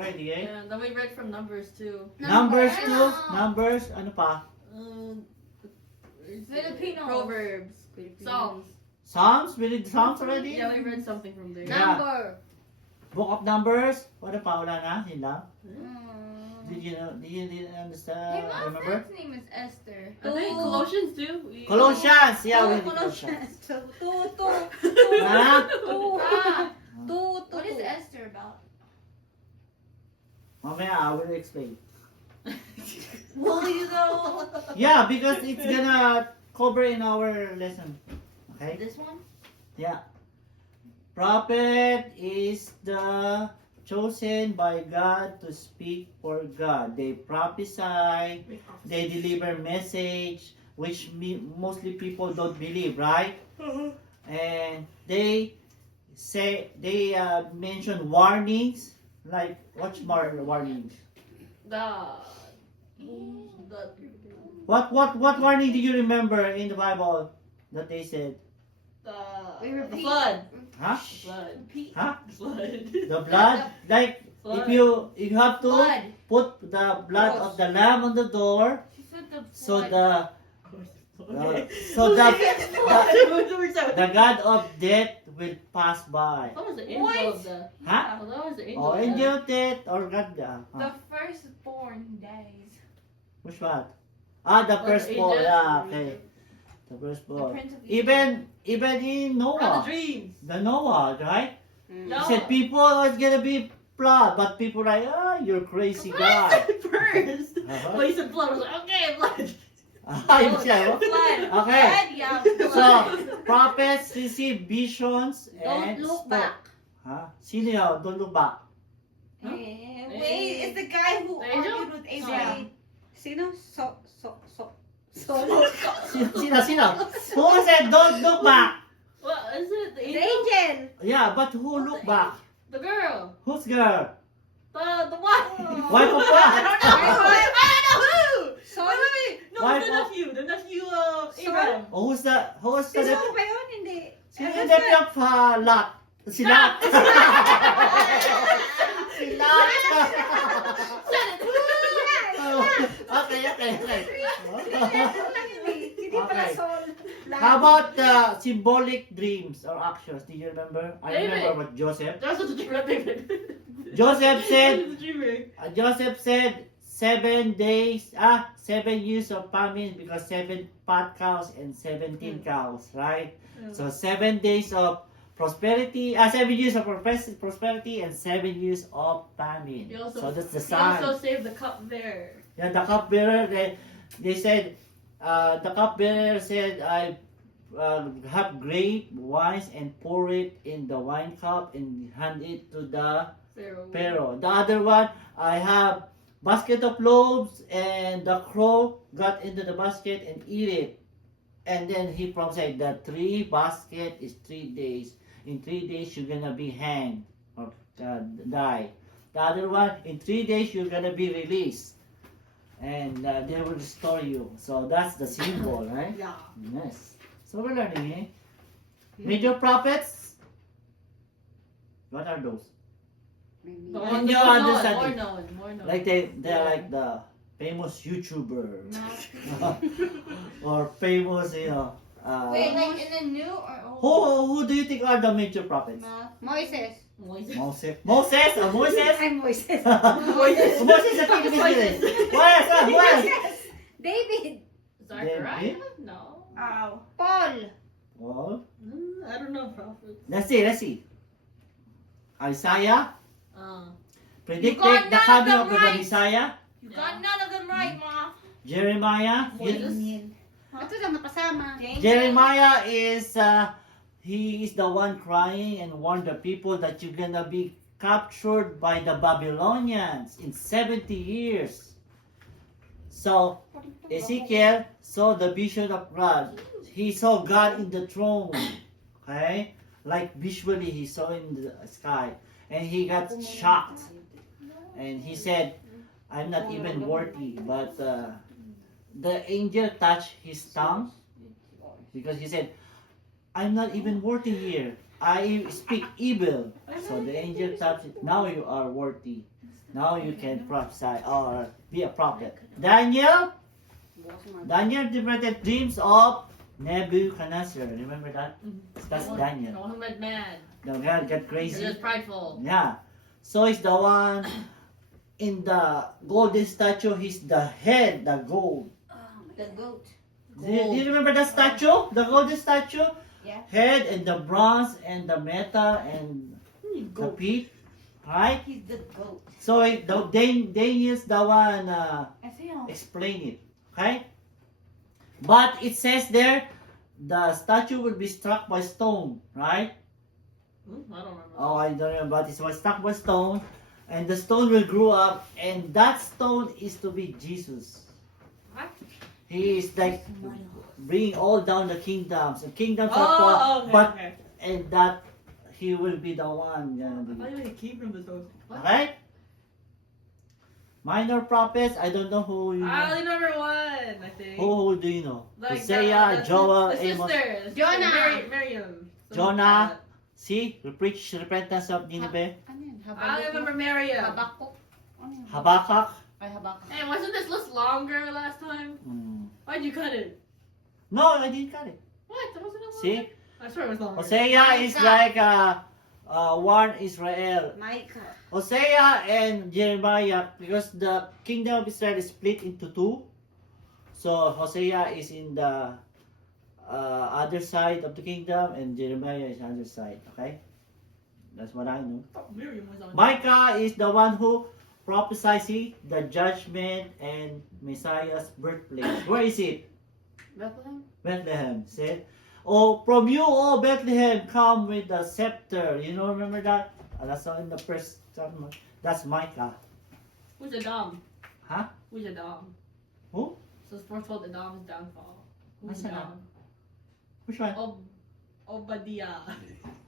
already, eh? Yeah, then we read from Numbers too. Numbers too? Numbers? Ano pa? Filipino. Proverbs. Psalms. Psalms? We read Psalms already? Yeah, we read something from there. Yeah. Number. Book of Numbers? Ano pa? Wala na? Yun lang? Mm. Did you Hey, understand? my Remember? friend's name is Esther. I think Colossians too. Colossians! Yeah, we read Colossians. Colossians. Two. Ha? Ah, what is Esther about? Mamaya, I will explain. Will you though? Yeah, because it's gonna cover in our lesson. Okay? This one? Yeah. Prophet is the chosen by God to speak for God. They prophesy, they deliver message, which mostly people don't believe, right? And they mention warnings, like what's more warnings? What warning do you remember in the Bible that they said? The flood. Huh? Flood. Huh? Flood. The blood? Like Flood. if you have to Blood. put the blood of the lamb on the door, She said the so blood. the God of death will pass by. That was the angel What? of death. Huh? Well, that was the angel Oh, of angel death. death or God The firstborn dies. which one? Ah, the Or firstborn. angel. Yeah, okay. The The firstborn. prince of Egypt. Even in From the Noah, dreams. the Noah, right? No. He said people are gonna be blood, but people like, you're crazy guy. First. Uh-huh. Well, he said blood. I was like, okay, blood. Ayun siya. Blood. Okay. Blood, yeah. So, Blood. prophets receive visions Don't and look spoke. back. Huh? Sino yun? Don't look back. Huh? Wait, it's the guy who The angel? argued with Abraham. Sino? Sino? Who said don't look back? What is it? The The angel? angel! Yeah, but who look back? The girl. Who's girl? The wife. Wife of I what? don't know. I don't know who. Son? Wait. No, Wife the of- nephew. The nephew of Abraham. Oh, who's the Si Son ba yun? Hindi. Sino yung nephew of Lot? Si Lot. Si Lot. Oh, okay. Hindi pala Okay. Son. How about symbolic dreams or actions? Do you remember? I David. remember what Joseph. That's what the dreamer. Joseph said, The dreamer. Joseph said 7 years of famine because 7 fat cows and 17 cows, right? So 7 days of prosperity, 7 years of prosperity and 7 years of famine. He also, So that's the he also sign. saved the cupbearer. Yeah, the cupbearer, they said, the cupbearer said, I have grape wines and pour it in the wine cup and hand it to the Pharaoh. The other one, I have basket of loaves and the crow got into the basket and eat it. And then he prophesied that 3 basket is 3 days. In 3 days you're gonna be hanged or die. The other one, in 3 days you're gonna be released. And they will restore you. So that's the symbol, right? Yeah. Yes. So we're learning, eh? Major prophets. What are those? Maybe. The In one your more understanding. known. Like they're like the famous YouTuber or famous, Wait, like in the new or old? who do you think are the major prophets? Moises. Moises. Moses? Moses? I'm Moises. Moses the king of Israel. Who else? David. Zachariah? David? No. Paul. Well, I don't know prophets. let's see. Isaiah You predicted got the none coming of of the them right. Messiah. You got none of them right, Ma. Jeremiah. Moses. Ito lang nakasama. Jeremiah is he is the one crying and warned the people that you're gonna be captured by the Babylonians in 70 years. So Ezekiel saw the vision of God. He saw God in the throne. Okay? Like visually he saw in the sky. And he got shocked. And he said, I'm not even worthy. But the angel touched his tongue. Because he said, I'm not even worthy here. I speak evil. So the angel touched it. Now you are worthy. Now you can prophesy or be a prophet. Daniel interpreted dreams of Nebuchadnezzar. Remember that? That's The Daniel. one who went mad. The guy got He crazy. was prideful. Yeah. So he's the one in the golden statue. He's the head, the gold. The goat. Do you remember that statue? The golden statue? Yeah. Head and the bronze and the metal and the feet. Right? He's the goat. So Daniel's the one I feel. explain it. Okay? But it says there, the statue will be struck by stone. Right? I don't remember. Oh, I don't remember, but it was stuck by stone, and the stone will grow up, and that stone is to be Jesus. What? He is like bringing all down the kingdoms. The kingdoms are Oh, fought, okay, but okay. and that he will be the one. I thought you had kingdom with those. What? Right? Minor prophets. I don't know who you I know. only remember one, I think. Who do you know? Like Hosea, the Joel, the Amos. sisters. Jonah. Miriam. Jonah. See, we preach repentance of Nineveh. Ano yun? I remember Miriam. Habakuk. Ano yun? Habakkuk. Ay, habakuk. Hey, wasn't this list longer last time? Hmm. Why'd you cut it? No, I didn't cut it. What? That wasn't longer? See, I swear it was longer. Hosea is like warn Israel. Micah. Hosea and Jeremiah, because the kingdom of Israel is split into two. So Hosea is in the other side of the kingdom, and Jeremiah is on the other side. Okay, that's what I know. I thought Miriam was on. Micah is the one who prophesies the judgment and Messiah's birthplace. Where is it? Bethlehem? Bethlehem. Said, "Oh, from you, oh Bethlehem, come with the scepter." You know, remember that? That's in the first. That's Micah. Who's Adam? Huh? Who's Adam? Who? So it's foretold Adam's downfall. Who's What's Adam? Which one? Obadiah.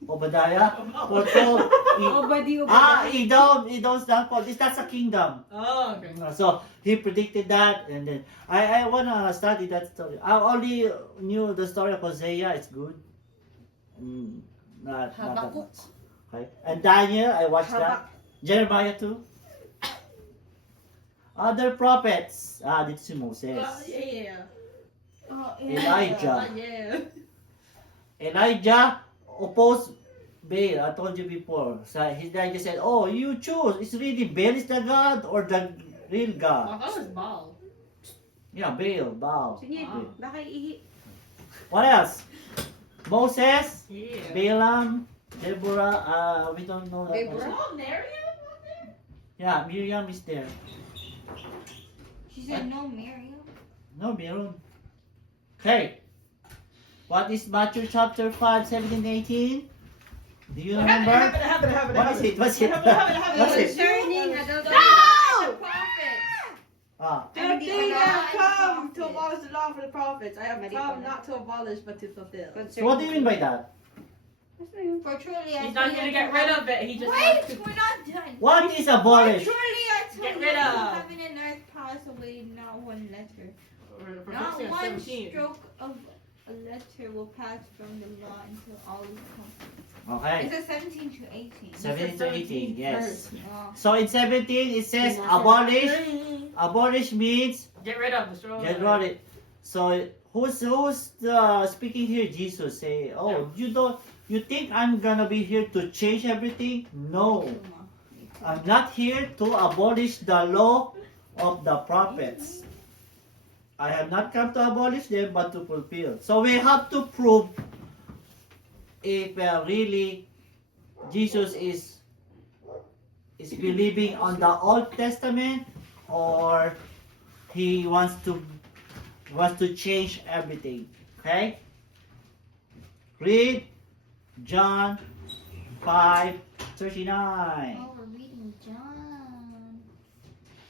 Obadiah. Foretold. Obadi, Edom's downfall. That's a kingdom. Oh, okay. So he predicted that, and then I wanna study that story. I only knew the story of Hosea. It's good. Not that Habakkuk. much. Okay. And Daniel, I watched that. Jeremiah too. Other prophets. This is Moses. Yeah. Oh, Elijah. Yeah. Elijah opposed Baal. I told you before. So Elijah said, "Oh, you choose. It's really Baal is the God or the real I God?" thought it was Baal. Yeah, Baal. Sige, Wow. baka ihi. What else? Moses, Yeah. Balaam, Deborah. We don't know that. Deborah? much. Oh, Miriam was there? Yeah, Miriam is there. She said no, Miriam. No, Miriam. Okay. What is Matthew chapter 5, 17, 18? Do you remember? What is it? What's it? What's it? Concerning adult. The prophets. Ah, Hindi Today ko I na- have come to abolish the law for the prophets. I have Mali come pala. not to abolish but to fulfill. so what do you mean by that? For truly I He's not tell here to you, get rid of it. He just Wait, wants to. we're not done. What is For abolish? truly I tell Get you, rid of. heaven and earth pass away, not one letter. For Not focusing on one 17. stroke of a letter will pass from the law until all is complete. Okay. It says 17 to 18. 17 to 18, yes. Oh. So in 17 it says abolish. Abolish means Get rid of. Destroy. get rid of it. So who's speaking here? Jesus say, "Oh, you think I'm gonna be here to change everything? No, I'm not here to abolish the law of the prophets. I have not come to abolish them, but to fulfill." So we have to prove if really Jesus is believing on the Old Testament or he wants to change everything. Okay? Read John 5:39. Oh, we're reading John.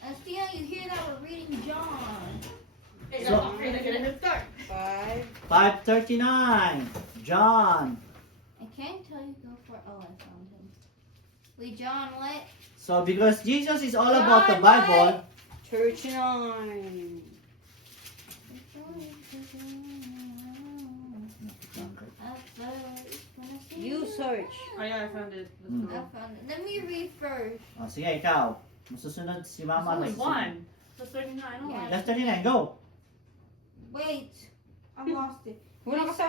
Estia, you hear that? We're reading John. Hey, So- that's not gonna get start. 5:39. John. I can't tell you go for. Oh, I found him. Wait, John, what? So because Jesus is all about the John, Bible, Church 9. You search. Oh yeah, I found it. Mm. I found it. Let me read first. oh, sige ikaw. Masusunod si It's Mama. only masusunod. one. That's 39 only. Yeah. That's 39, go. Wait, I lost it. Wala ka sa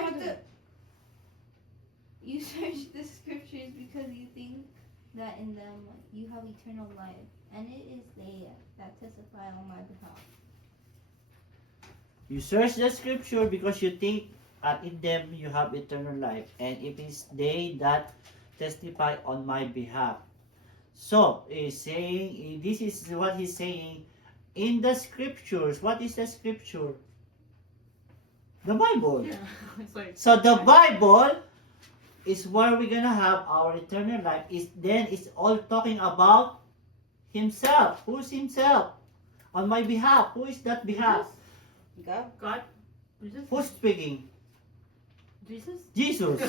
You search the scriptures because you think that in them you have eternal life, and it is they that testify on my behalf. You search the scripture because you think that in them you have eternal life, and it is they that testify on my behalf. So, he's saying, this is what he's saying in the scriptures. What is the scripture? The Bible. Yeah. It's like, So the Bible is where we're gonna have our eternal life. It's all talking about himself. Who's himself? On my behalf. Who is that behalf? God. God? Jesus? Who's speaking? Jesus? Jesus.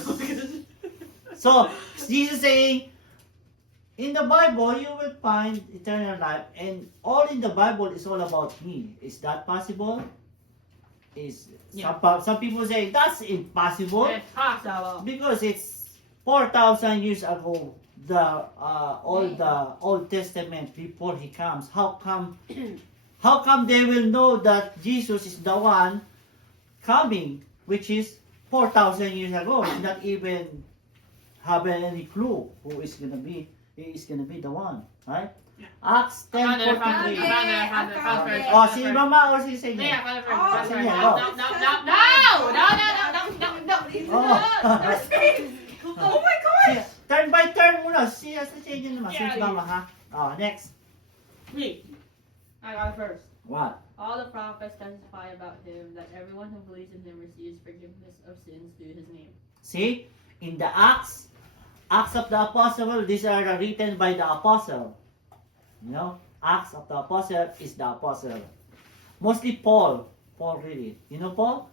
So Jesus saying, in the Bible you will find eternal life, and all in the Bible is all about me. Is that possible? Yeah. Some people say that's impossible. It's possible. Because it's 4,000 years ago, the Old Testament before he comes. How come they will know that Jesus is the one coming, which is 4,000 years ago? It's not even having any clue who is gonna be. He is gonna be the one, right? Yeah. Acts I found it, I found 10:43. it, I found it, I found it, I found it. Oh, si Mama or si Senya? Yeah, I found it first. Oh, That's right. yeah, No, go. no, no, no, Oh. Oh my gosh! Yeah, turn by turn muna. Si Senya naman. Si Yeah, Mama, ha? Oh, next. Me. I got it first. What? All the prophets testify about him that everyone who believes in him receives forgiveness of sins through his name. See, in the Acts of the Apostle, these are written by the Apostle. You know, Acts of the Apostle is the Apostle. Mostly Paul. Paul read it. You know Paul?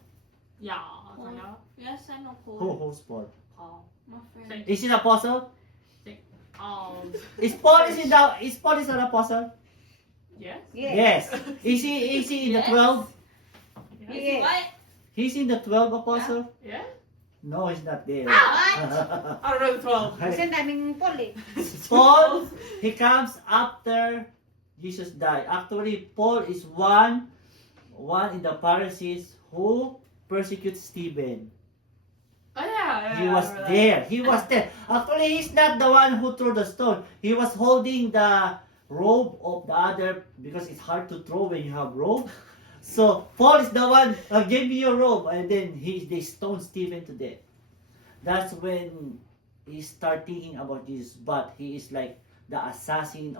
Yeah. Paul. Yes, I know Paul. Who's Paul? Paul. My friend. Is he an apostle? Yes. Is Paul an apostle? Yes. Yes. Is he in the Yes. 12? Yeah. What? He's in the 12 apostle? Yeah. No, he's not there. I don't know the 12. Kasi ang daming Paul eh. Paul, he comes after Jesus died. Actually, Paul is one in the Pharisees who persecutes Stephen. Oh yeah. He was there. He was there. Actually, he's not the one who threw the stone. He was holding the robe of the other, because it's hard to throw when you have robe. So Paul is the one, give me your robe, and then they stone Stephen to death. That's when he start thinking about Jesus, but he is like the assassin of